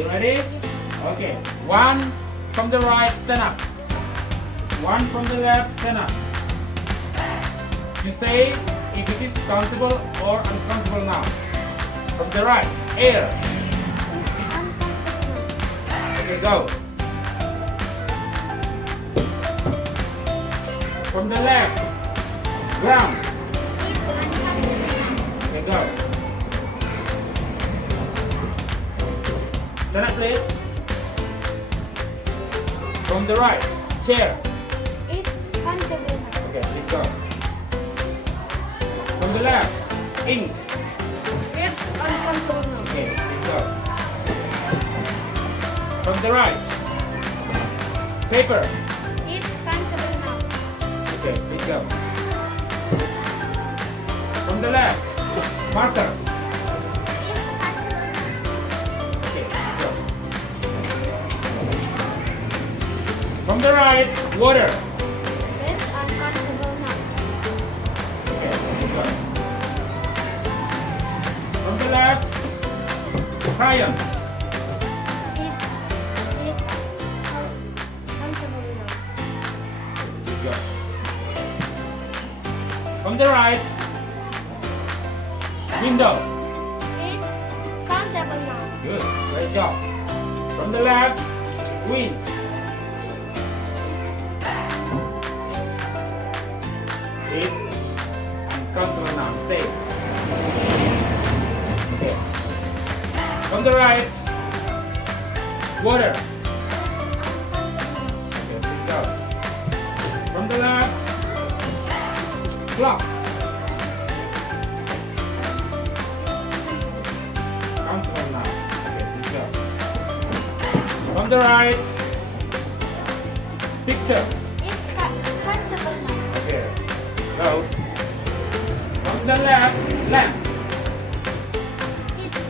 You ready? Okay. One from the right, stand up. One from the left, stand up. You say if it is countable or uncountable noun. From the right, air. Okay, go. From the left, ground. Okay, go. Stand up, please. From the right, chair. It's countable noun. Okay, let's go. From the left, ink. It's uncountable noun. Okay, let's go. From the right, paper. It's countable noun. Okay, let's go. From the left, marker. It's countable noun. Okay, let's go. From the right, water. It's uncountable noun. Okay, let's go. From the left, crayon. It's countable noun. Let's go. From the right, window. It's countable noun. Good, great job. From the left, wind. It's uncountable noun. Stay. Okay. From the right, water. Okay, let's go. From the left, clock. Countable noun. Okay, let's go. From the right, picture. It's countable noun. Okay, go. From the left, lamp. It's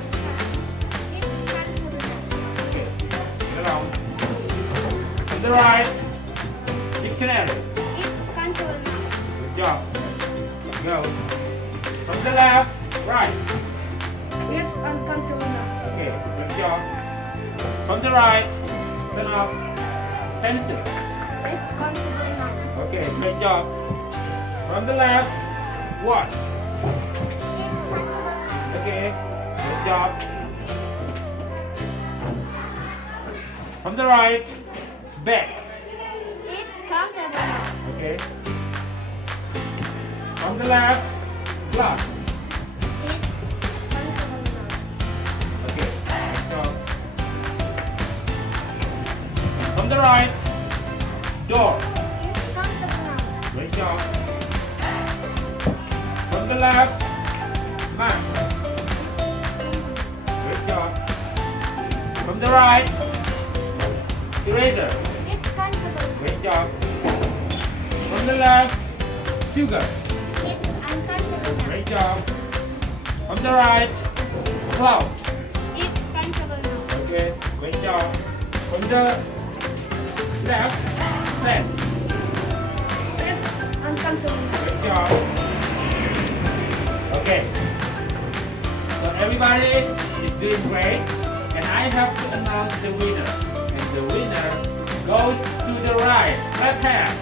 countable noun. Okay, get along. From the right, dictionary. It's countable noun. Good job. Go. From the left, rice. It's uncountable noun. Okay, good job. From the right, turn up, pencil. It's countable noun. Okay, great job. From the left, watch. It's countable noun. Okay, good job. From the right, bag. It's countable noun. Okay. From the left, glass. It's countable noun. Okay, good job. From the right, door. It's countable noun. Great job. From the left, mask. Great job. From the right, eraser. It's countable noun. Great job. From the left, sugar. It's uncountable noun. Great job. From the right, cloud. It's countable noun. Okay, great job. From the left, pen. It's uncountable noun. Great job. Okay. So everybody is doing great, and I have to announce the winner. And the winner goes to the right. Clap hands.